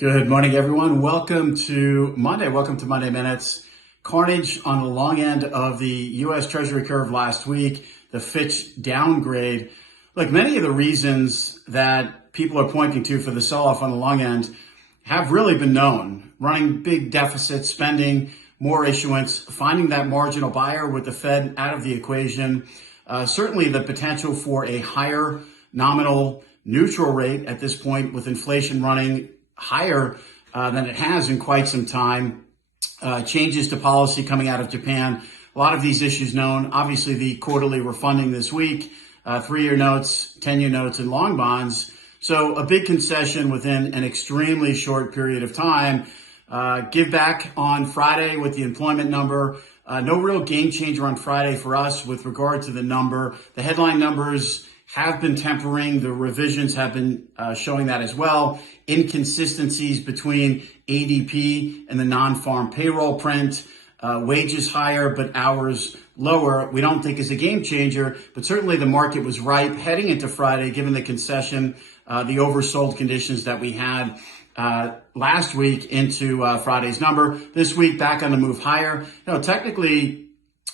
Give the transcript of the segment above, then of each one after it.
Good morning, everyone. Welcome to Monday. Welcome to Monday Minutes. Carnage on the long end of the US Treasury curve last week, the Fitch downgrade. Look, many of the reasons that people are pointing to for the sell-off on the long end have really been known. Running big deficits, spending, more issuance, finding that marginal buyer with the Fed out of the equation. Certainly the potential for a higher nominal neutral rate at this point with inflation running higher than it has in quite some time. Changes to policy coming out of Japan. A lot of these issues known. Obviously, the quarterly refunding this week, 3-year notes, 10-year notes, and long bonds. So a big concession within an extremely short period of time. Give back on Friday with the employment number. No real game changer on Friday for us with regard to the number. The headline numbers have been tempering. The revisions have been showing that as well. Inconsistencies between ADP and the non-farm payroll print. Wages higher, but hours lower. We don't think is a game changer, but certainly the market was ripe heading into Friday, given the concession, the oversold conditions that we had last week into Friday's number. This week, back on the move higher. Technically,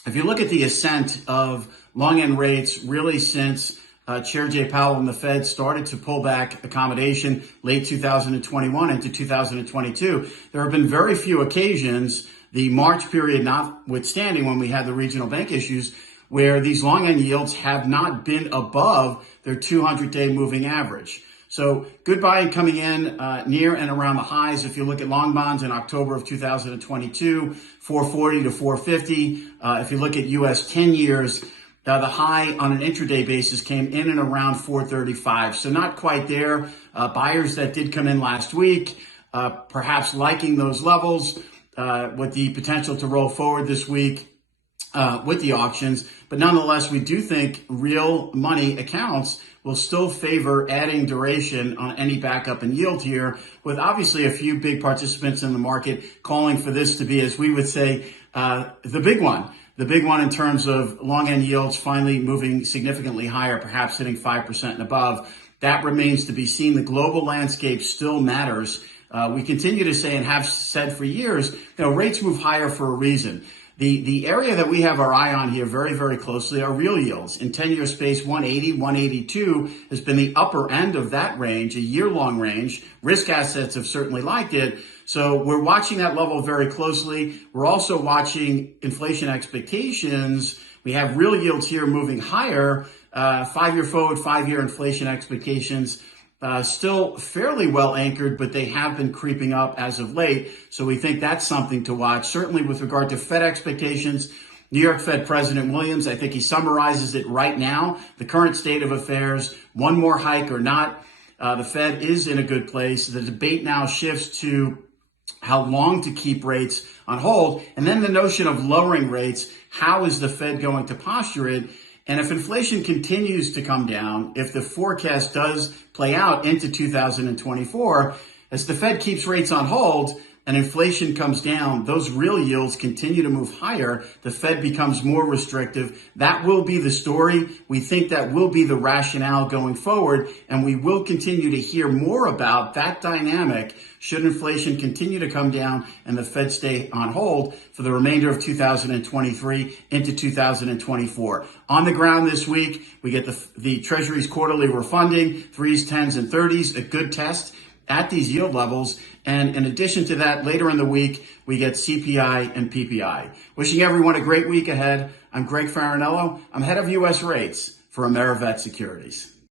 if you look at the ascent of long end rates, really since Chair Jay Powell and the Fed started to pull back accommodation late 2021 into 2022. There have been very few occasions, the March period notwithstanding, when we had the regional bank issues, where these long end yields have not been above their 200-day moving average. So good buying coming in near and around the highs. If you look at long bonds in October of 2022, 440 to 450. If you look at US 10 years, the high on an intraday basis came in and around 435. So not quite there. Buyers that did come in last week, perhaps liking those levels with the potential to roll forward this week with the auctions. But nonetheless, we do think real money accounts will still favor adding duration on any backup in yield here, with obviously a few big participants in the market calling for this to be, as we would say, the big one. The big one in terms of long end yields finally moving significantly higher, perhaps hitting 5% and above. That remains to be seen. The global landscape still matters. We continue to say and have said for years, rates move higher for a reason. The area that we have our eye on here very, very closely are real yields. In 10-year space, 180, 182 has been the upper end of that range, a year-long range. Risk assets have certainly liked it. So we're watching that level very closely. We're also watching inflation expectations. We have real yields here moving higher. 5-year forward, 5-year inflation expectations still fairly well anchored, but they have been creeping up as of late. So we think that's something to watch. Certainly with regard to Fed expectations, New York Fed President Williams, I think he summarizes it right now. The current state of affairs, one more hike or not, the Fed is in a good place. The debate now shifts to how long to keep rates on hold. And then the notion of lowering rates, how is the Fed going to posture it? And if inflation continues to come down, if the forecast does play out into 2024, as the Fed keeps rates on hold and inflation comes down, those real yields continue to move higher. The Fed becomes more restrictive. That will be the story. We think that will be the rationale going forward, and we will continue to hear more about that dynamic should inflation continue to come down and the Fed stay on hold for the remainder of 2023 into 2024. On the ground this week, we get the Treasury's quarterly refunding, 3s, 10s, and 30s, a good test at these yield levels. And in addition to that, later in the week, we get CPI and PPI. Wishing everyone a great week ahead. I'm Greg Faranello. I'm head of US rates for AmeriVet Securities.